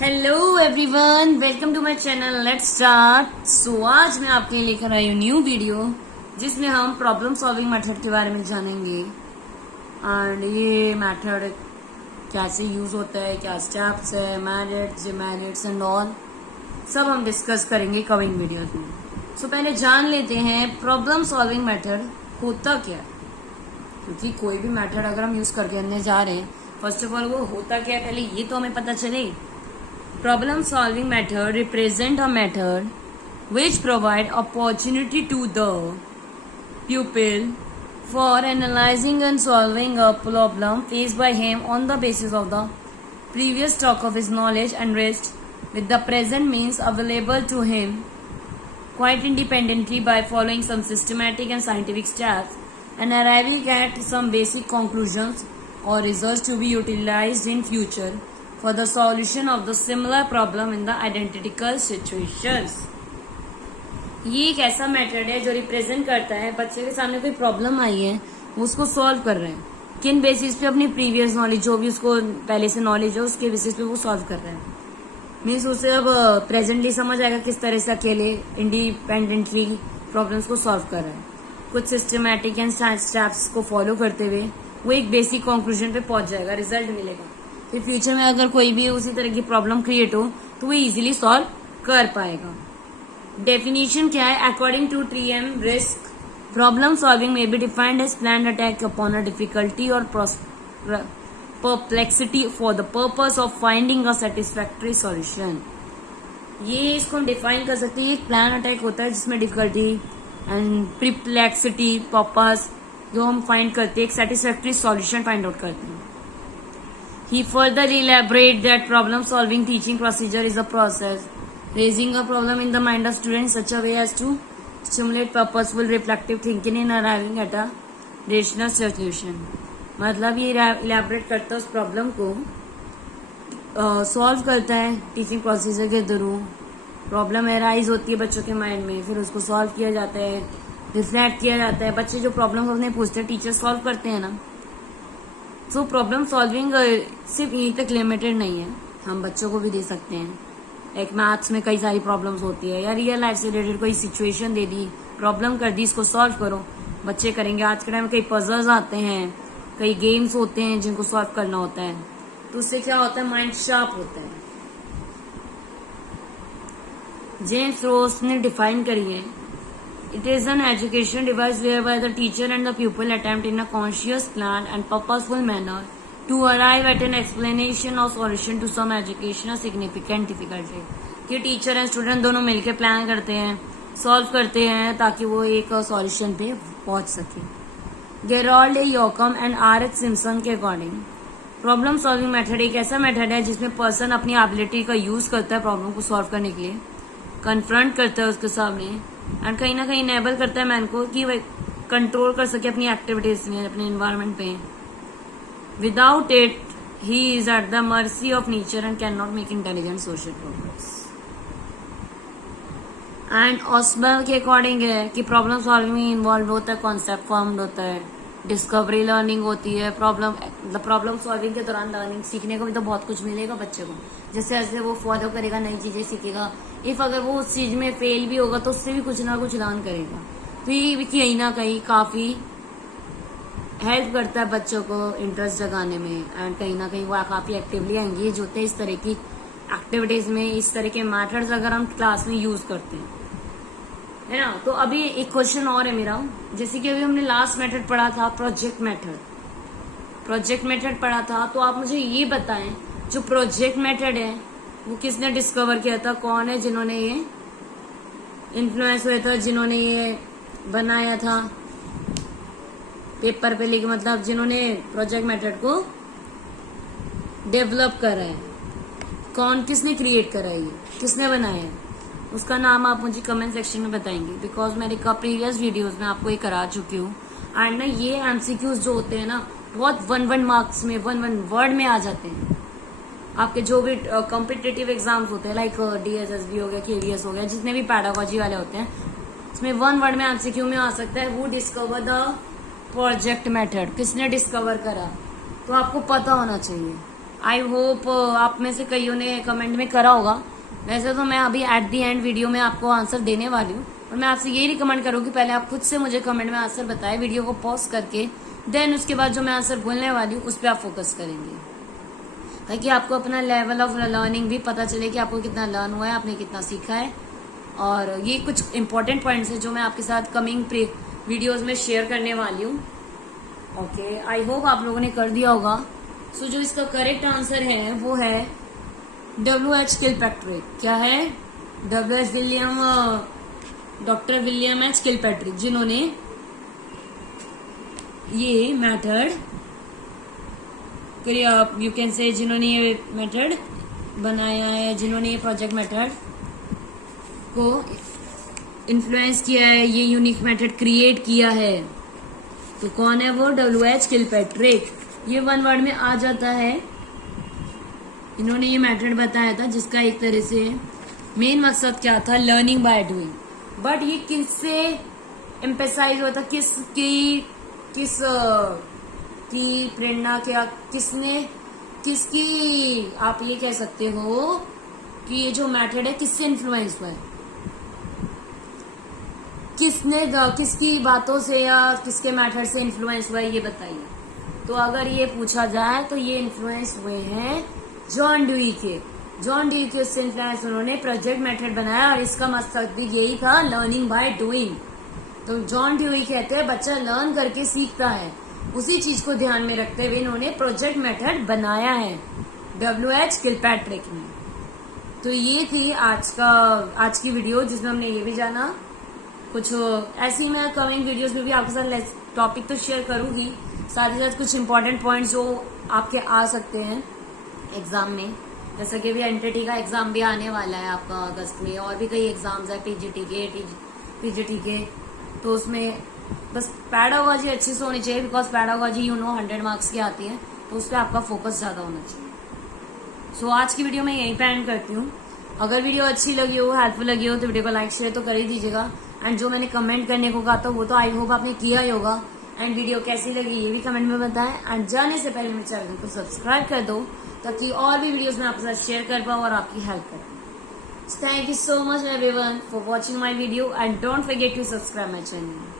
Hello everyone, welcome to my channel. Let's start. So आज मैं आपके लिए लेकर आई हूँ न्यू वीडियो जिसमें हम प्रॉब्लम सॉल्विंग मेथड के बारे में जानेंगे। एंड ये मेथड कैसे यूज होता है, क्या स्टेप्स है, मेरिट्स, डिमेरिट्स एंड ऑल सब हम डिस्कस करेंगे कमिंग वीडियोस में। सो पहले जान लेते हैं प्रॉब्लम सॉल्विंग मेथड होता क्या है, क्योंकि कोई भी मेथड अगर हम यूज करके अंदर जा रहे हैं, फर्स्ट ऑफ ऑल वो होता क्या है पहले ये तो हमें पता चले। Problem solving method represent a method which provide opportunity to the pupil for analyzing and solving a problem faced by him on the basis of the previous stock of his knowledge enriched with the present means available to him quite independently by following some systematic and scientific steps and arriving at some basic conclusions or results to be utilized in future for the solution of the similar problem in the identical situations। ये एक ऐसा method है जो represent करता है बच्चे के सामने कोई प्रॉब्लम आई है, वो उसको सॉल्व कर रहे हैं किन बेसिस पे, अपनी प्रीवियस नॉलेज जो भी उसको पहले से नॉलेज है उसके बेसिस पे वो सॉल्व कर रहे हैं। मीन्स उसे अब प्रेजेंटली समझ आएगा किस तरह से अकेले इंडिपेंडेंटली प्रॉब्लम्स को सॉल्व कर रहा है। कुछ सिस्टमैटिक एंड स्टेप्स को फॉलो करते हुए वो एक बेसिक कंक्लूजन पे पहुंच जाएगा, रिजल्ट मिलेगा। फिर फ्यूचर में अगर कोई भी उसी तरह की प्रॉब्लम क्रिएट हो तो वो इजीली सॉल्व कर पाएगा। डेफिनेशन क्या है? According to TM Risk, problem solving may be defined as planned attack upon a difficulty और perplexity for the purpose of finding a satisfactory solution. ये इसको हम डिफाइन कर सकते हैं। एक प्लान अटैक होता है जिसमें डिफिकल्टी एंड परप्लेक्सिटी पर्पस जो हम फाइंड करते हैं, एक सेटिस्फैक्टरी सॉल्यूशन फाइंड आउट करते हैं। He further elaborated that problem-solving teaching procedure is a process raising a problem in the mind of students in such a way as to stimulate purposeful reflective thinking in arriving at a rational solution। मतलब ये elaborate करता है उस problem को, solve करता है teaching procedure के through. Problem arise होती है बच्चों के माइंड में, फिर उसको सॉल्व किया जाता है, रिफ्लेक्ट किया जाता है। बच्चे जो प्रॉब्लम अपने पूछते हैं टीचर सॉल्व करते हैं ना। तो प्रॉब्लम सॉल्विंग सिर्फ यहीं तक लिमिटेड नहीं है, हम बच्चों को भी दे सकते हैं। एक मैथ्स में कई सारी प्रॉब्लम्स होती है या रियल लाइफ से रिलेटेड कोई सिचुएशन दे दी, प्रॉब्लम कर दी, इसको सॉल्व करो, बच्चे करेंगे। आज के टाइम में कई पजल्स आते हैं, कई गेम्स होते हैं जिनको सॉल्व करना होता है, तो उससे क्या होता है, माइंड शार्प होता है। जेम्स रोज ने डिफाइन करी है, it is an education device whereby the teacher and the pupil attempt in a conscious, planned and purposeful manner to arrive at an explanation or solution to some educational significant difficulty। कि teacher and student दोनों मिलकर plan करते हैं, solve करते हैं ताकि वो एक सॉल्यूशन पे पहुंच सके। Gerrold A Yoakam and RH Simpson के अकॉर्डिंग प्रॉब्लम सॉल्विंग मेथड एक ऐसा मेथड है जिसमें पर्सन अपनी एबिलिटी का यूज करता है प्रॉब्लम को सॉल्व करने के लिए, कन्फ्रंट करता है उसके सामने एंड कहीं ना कहीं इनेबल करता है मैन को कि वह कंट्रोल कर सके अपनी एक्टिविटीज में, अपने एनवायरनमेंट पे। Without it he is at the mercy of nature and can not make intelligent social progress. And Ausubel के अकॉर्डिंग है कि प्रॉब्लम सॉल्विंग में इन्वॉल्व होता है, कॉन्सेप्ट फॉर्म्ड होता है, डिस्कवरी लर्निंग होती है। प्रॉब्लम सॉल्विंग के दौरान लर्निंग सीखने को भी तो बहुत कुछ मिलेगा बच्चे को, जैसे जैसे वो फॉलो करेगा नई चीजें सीखेगा। इफ अगर वो उस चीज में फेल भी होगा तो उससे भी कुछ ना कुछ लर्न करेगा। तो ये कहीं ना कहीं काफी हेल्प करता है बच्चों को इंटरेस्ट जगाने में, एंड कहीं ना कहीं वो काफी एक्टिवली एंगेज होते हैं इस तरह की एक्टिविटीज में। इस तरह के मेथड्स अगर हम क्लास में यूज करते हैं, है ना। तो अभी एक क्वेश्चन और है मेरा, जैसे कि अभी हमने लास्ट मेथड पढ़ा था प्रोजेक्ट मेथड पढ़ा था, तो आप मुझे ये बताएं जो प्रोजेक्ट मेथड है वो किसने डिस्कवर किया था, कौन है जिन्होंने ये इन्फ्लुएंस हुआ था, जिन्होंने ये बनाया था पेपर पे लिख, मतलब जिन्होंने प्रोजेक्ट मेथड को डेवलप करा है, कौन किसने क्रिएट करा है, ये किसने बनाया है, उसका नाम आप मुझे कमेंट सेक्शन में बताएंगे। बिकॉज मैंने प्रीवियस वीडियोस में आपको ये करा चुकी हूँ। एंड ना ये MCQs जो होते हैं ना बहुत 1 मार्क्स में 1 वर्ड में आ जाते हैं। आपके जो भी कॉम्पिटिटिव एग्जाम्स होते हैं लाइक DSSB हो गया, KVS हो गया, जितने भी पैडागोजी वाले होते हैं, इसमें 1 वर्ड में MCQ में आ सकता है वो डिस्कवर द प्रोजेक्ट मेथड, किसने डिस्कवर करा, तो आपको पता होना चाहिए। आई होप आप में से कईयों ने कमेंट में करा होगा। वैसे तो मैं अभी एट दी एंड वीडियो में आपको आंसर देने वाली हूँ, और मैं आपसे यही रिकमेंड करूँगी पहले आप खुद से मुझे कमेंट में आंसर बताएं, वीडियो को पॉज करके, देन उसके बाद जो मैं आंसर बोलने वाली हूँ उस पर आप फोकस करेंगे, ताकि आपको अपना लेवल ऑफ लर्निंग भी पता चले कि आपको कितना लर्न हुआ है, आपने कितना सीखा है। और ये कुछ इंपॉर्टेंट पॉइंट्स हैं जो मैं आपके साथ कमिंग वीडियोज में शेयर करने वाली हूँ। ओके, आई होप आप लोगों ने कर दिया होगा। सो जो इसका करेक्ट आंसर है वो है WH किलपैट्रिक। क्या है? WH William, doctor William H Kilpatrick, जिन्होंने ये मेथड, यू कैन से, जिन्होंने ये मेथड बनाया है, जिन्होंने ये प्रोजेक्ट मेथड को इन्फ्लुएंस किया है, ये यूनिक मेथड क्रिएट किया है। तो कौन है वो? WH Kilpatrick. ये वन वर्ड में आ जाता है। इन्होंने ये मेथड बताया था जिसका एक तरह से मेन मकसद क्या था? Learning by doing. बट ये किससे एम्फेसाइज होता, की प्रेरणा, क्या किसकी आप ये कह सकते हो कि ये जो मेथड है किससे इन्फ्लुएंस हुआ है, किसकी बातों से या किसके मेथड से इन्फ्लुएंस हुआ है, ये बताइए। तो अगर ये पूछा जाए तो ये इन्फ्लुएंस हुए हैं जॉन ड्यूई के। जॉन ड्यूई के उससे इन्फ्लुएंस, उन्होंने प्रोजेक्ट मेथड बनाया और इसका मकसद भी यही था, लर्निंग बाय डूइंग। तो जॉन ड्यूई कहते हैं बच्चा लर्न करके सीखता है, उसी चीज को ध्यान में रखते हुए इन्होंने प्रोजेक्ट मेथड बनाया है WH किलपैट्रिक ने। तो ये थी आज की वीडियो, जिसमें हमने ये भी जाना कुछ ऐसी, मैं कमिंग वीडियोस में भी आपके साथ टॉपिक तो शेयर करूंगी, साथ ही साथ कुछ इंपॉर्टेंट पॉइंट्स जो आपके आ सकते हैं एग्जाम में, जैसा कि भी एनटीटी का एग्जाम भी आने वाला है आपका अगस्त में, और भी कई एग्जाम्स है, पीजीटी के। तो उसमें बस पैडागोजी अच्छी से होनी चाहिए, बिकॉज पैडागोजी 100 मार्क्स की आती है, तो उस पर आपका फोकस ज्यादा होना चाहिए। सो आज की वीडियो मैं यहीं पे एंड करती हूँ। अगर वीडियो अच्छी लगी हो, हेल्पफुल लगी हो, तो वीडियो को लाइक शेयर तो कर ही दीजिएगा। एंड जो मैंने कमेंट करने को कहा था वो तो आई होप आपने किया ही होगा। एंड वीडियो कैसी लगी ये भी कमेंट में बताएं। एंड जाने से पहले मेरे चैनल को सब्सक्राइब कर दो, ताकि और भी वीडियोस में आपके साथ शेयर कर पाऊँ और आपकी हेल्प कर पाऊँ। Thank you so much everyone for watching my video, and don't forget to subscribe my channel.